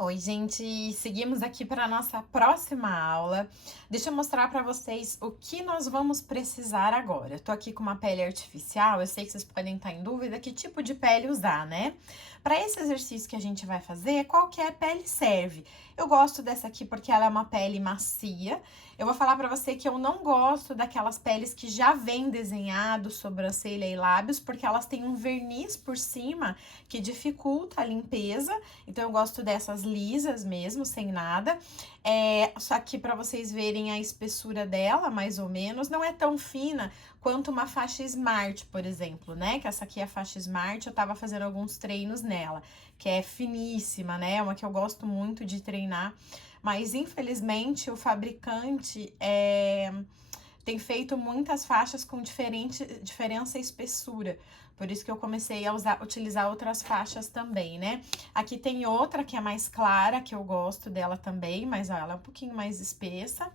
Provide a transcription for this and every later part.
Oi, gente, seguimos aqui para a nossa próxima aula. Deixa eu mostrar para vocês o que nós vamos precisar agora. Eu tô aqui com uma pele artificial, eu sei que vocês podem estar em dúvida que tipo de pele usar, né? Para esse exercício que a gente vai fazer, qualquer pele serve. Eu gosto dessa aqui porque ela é uma pele macia. Eu vou falar para você que eu não gosto daquelas peles que já vem desenhado sobrancelha e lábios, porque elas têm um verniz por cima que dificulta a limpeza. Então, eu gosto dessas lisas mesmo, sem nada. Só que para vocês verem a espessura dela, mais ou menos, não é tão fina quanto uma faixa Smart, por exemplo, né? Que essa aqui é a faixa Smart, eu tava fazendo alguns treinos nela, que é finíssima, né? Uma que eu gosto muito de treinar. Mas, infelizmente, o fabricante tem feito muitas faixas com diferença espessura. Por isso que eu comecei a utilizar outras faixas também, né? Aqui tem outra que é mais clara, que eu gosto dela também, mas ó, ela é um pouquinho mais espessa.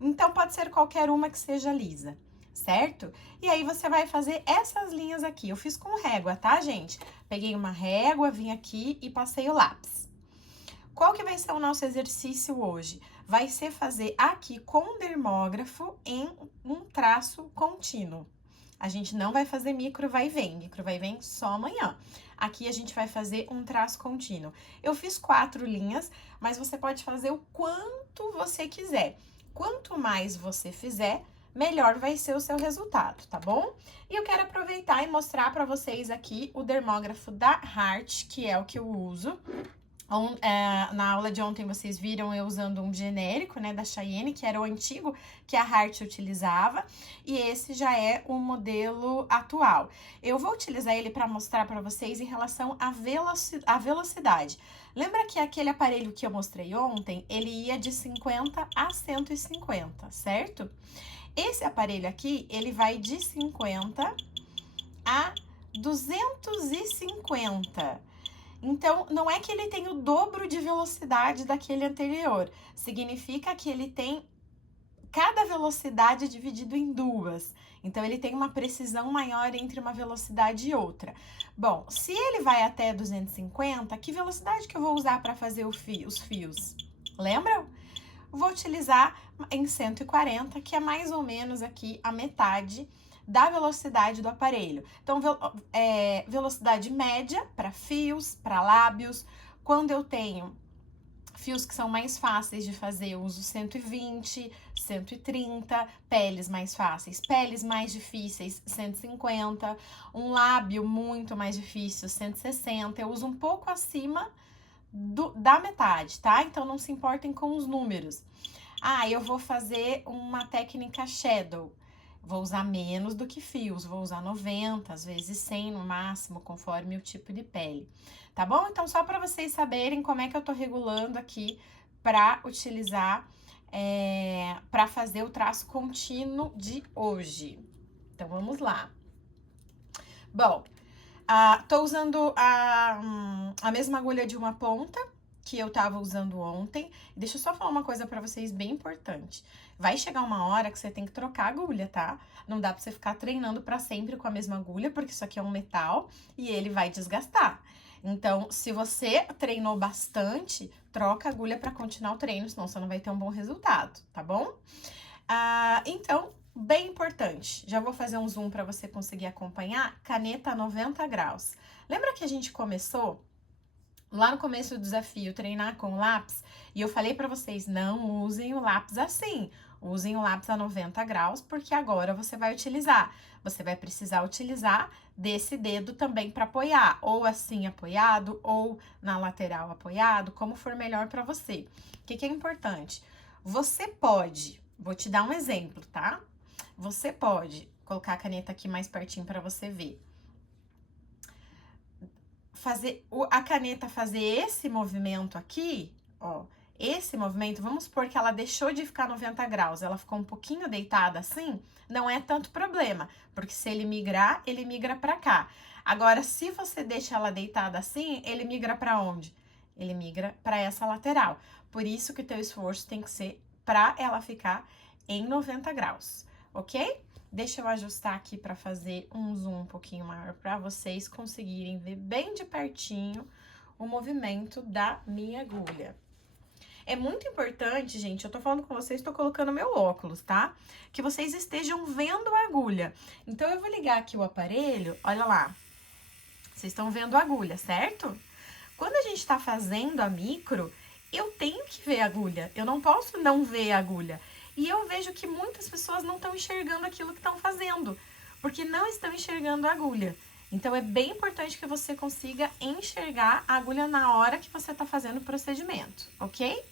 Então, pode ser qualquer uma que seja lisa, certo? E aí, você vai fazer essas linhas aqui. Eu fiz com régua, tá, gente? Peguei uma régua, vim aqui e passei o lápis. Qual que vai ser o nosso exercício hoje? Vai ser fazer aqui com o dermógrafo em um traço contínuo. A gente não vai fazer micro vai e vem só amanhã. Aqui a gente vai fazer um traço contínuo. Eu fiz 4 linhas, mas você pode fazer o quanto você quiser. Quanto mais você fizer, melhor vai ser o seu resultado, tá bom? E eu quero aproveitar e mostrar para vocês aqui o dermógrafo da Hart, que é o que eu uso. Na aula de ontem vocês viram eu usando um genérico, né, da Cheyenne, que era o antigo que a Hart utilizava, e esse já é o modelo atual. Eu vou utilizar ele para mostrar para vocês em relação à velocidade. Lembra que aquele aparelho que eu mostrei ontem, ele ia de 50 a 150, certo? Esse aparelho aqui, ele vai de 50 a 250. Então, não é que ele tem o dobro de velocidade daquele anterior. Significa que ele tem cada velocidade dividido em duas. Então, ele tem uma precisão maior entre uma velocidade e outra. Bom, se ele vai até 250, que velocidade que eu vou usar para fazer os fios? Lembram? Vou utilizar em 140, que é mais ou menos aqui a metade da velocidade do aparelho. Então, velocidade média para fios, para lábios. Quando eu tenho fios que são mais fáceis de fazer, eu uso 120, 130, peles mais fáceis, peles mais difíceis, 150, um lábio muito mais difícil, 160. Eu uso um pouco acima da metade, tá? Então, não se importem com os números. Eu vou fazer uma técnica shadow. Vou usar menos do que fios, vou usar 90, às vezes 100 no máximo, conforme o tipo de pele. Tá bom? Então, só para vocês saberem como é que eu tô regulando aqui para utilizar, para fazer o traço contínuo de hoje. Então, vamos lá. Bom, tô usando a mesma agulha de uma ponta que eu tava usando ontem. Deixa eu só falar uma coisa pra vocês bem importante. Vai chegar uma hora que você tem que trocar a agulha, tá? Não dá pra você ficar treinando pra sempre com a mesma agulha, porque isso aqui é um metal e ele vai desgastar. Então, se você treinou bastante, troca a agulha pra continuar o treino, senão você não vai ter um bom resultado, tá bom? Então, bem importante, já vou fazer um zoom para você conseguir acompanhar, caneta 90 graus. Lembra que a gente começou, lá no começo do desafio, treinar com o lápis? E eu falei para vocês, não usem o lápis assim, usem o lápis a 90 graus, porque agora você vai utilizar. Você vai precisar utilizar desse dedo também para apoiar, ou assim apoiado, ou na lateral apoiado, como for melhor para você. O que é importante? Você pode, vou te dar um exemplo, tá? Você pode colocar a caneta aqui mais pertinho para você ver. Fazer a caneta fazer esse movimento aqui, ó. Esse movimento, vamos supor que ela deixou de ficar 90 graus, ela ficou um pouquinho deitada assim, não é tanto problema, porque se ele migra para cá. Agora, se você deixa ela deitada assim, ele migra para onde? Ele migra para essa lateral. Por isso que o teu esforço tem que ser para ela ficar em 90 graus, ok? Deixa eu ajustar aqui para fazer um zoom um pouquinho maior para vocês conseguirem ver bem de pertinho o movimento da minha agulha. É muito importante, gente, eu tô falando com vocês, tô colocando meu óculos, tá? Que vocês estejam vendo a agulha. Então, eu vou ligar aqui o aparelho, olha lá. Vocês estão vendo a agulha, certo? Quando a gente tá fazendo a micro, eu tenho que ver a agulha. Eu não posso não ver a agulha. E eu vejo que muitas pessoas não estão enxergando aquilo que estão fazendo, porque não estão enxergando a agulha. Então, é bem importante que você consiga enxergar a agulha na hora que você tá fazendo o procedimento, ok?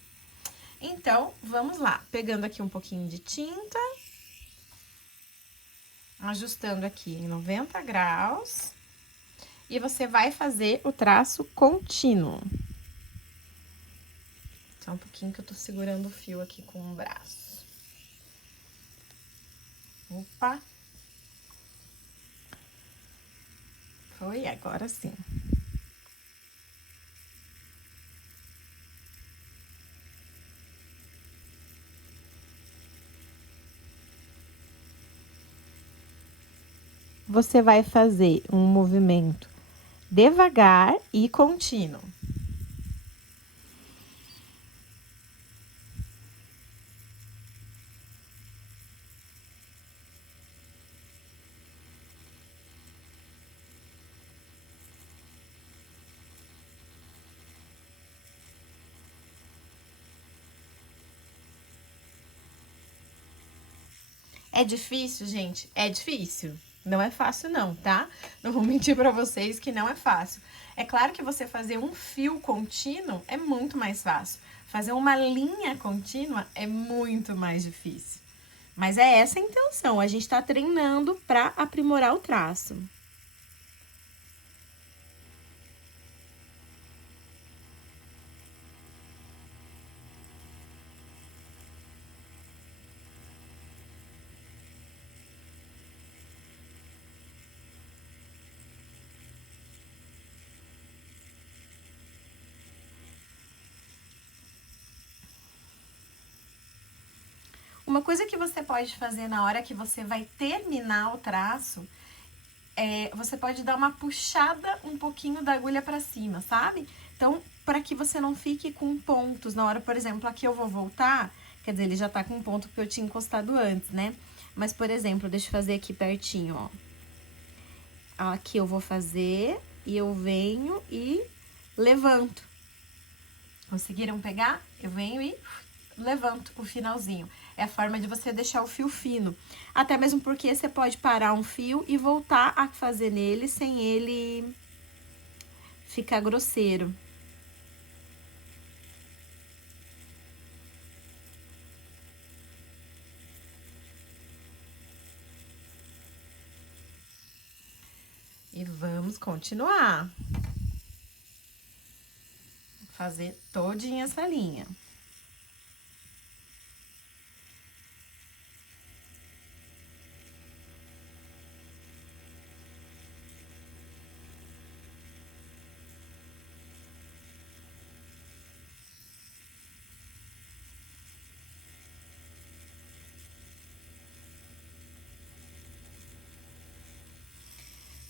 Então, vamos lá. Pegando aqui um pouquinho de tinta. Ajustando aqui em 90 graus. E você vai fazer o traço contínuo. Só um pouquinho que eu tô segurando o fio aqui com o braço. Opa! Foi, agora sim. Você vai fazer um movimento devagar e contínuo. É difícil, gente? É difícil. Não é fácil não, tá? Não vou mentir pra vocês que não é fácil. É claro que você fazer um fio contínuo é muito mais fácil. Fazer uma linha contínua é muito mais difícil. Mas é essa a intenção, a gente tá treinando pra aprimorar o traço. Uma coisa que você pode fazer na hora que você vai terminar o traço, você pode dar uma puxada um pouquinho da agulha pra cima, sabe? Então, para que você não fique com pontos na hora, por exemplo, aqui eu vou voltar, quer dizer, ele já tá com um ponto porque eu tinha encostado antes, né? Mas, por exemplo, deixa eu fazer aqui pertinho, ó. Aqui eu vou fazer e eu venho e levanto. Conseguiram pegar? Eu venho e levanto o finalzinho. É a forma de você deixar o fio fino. Até mesmo porque você pode parar um fio e voltar a fazer nele sem ele ficar grosseiro. E vamos continuar. Fazer todinha essa linha.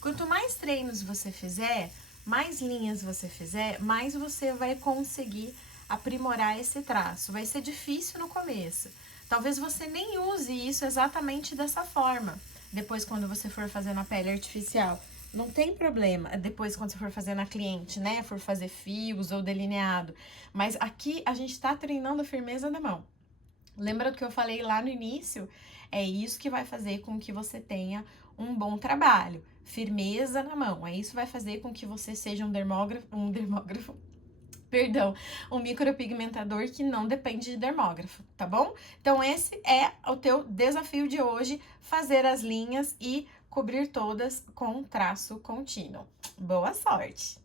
Quanto mais treinos você fizer, mais linhas você fizer, mais você vai conseguir aprimorar esse traço. Vai ser difícil no começo. Talvez você nem use isso exatamente dessa forma, depois quando você for fazer na pele artificial. Não tem problema, depois quando você for fazer na cliente, né, for fazer fios ou delineado. Mas aqui a gente tá treinando a firmeza da mão. Lembra do que eu falei lá no início? É isso que vai fazer com que você tenha um bom trabalho. Firmeza na mão. É isso que vai fazer com que você seja perdão, um micropigmentador que não depende de dermógrafo, tá bom? Então, esse é o teu desafio de hoje, fazer as linhas e cobrir todas com traço contínuo. Boa sorte!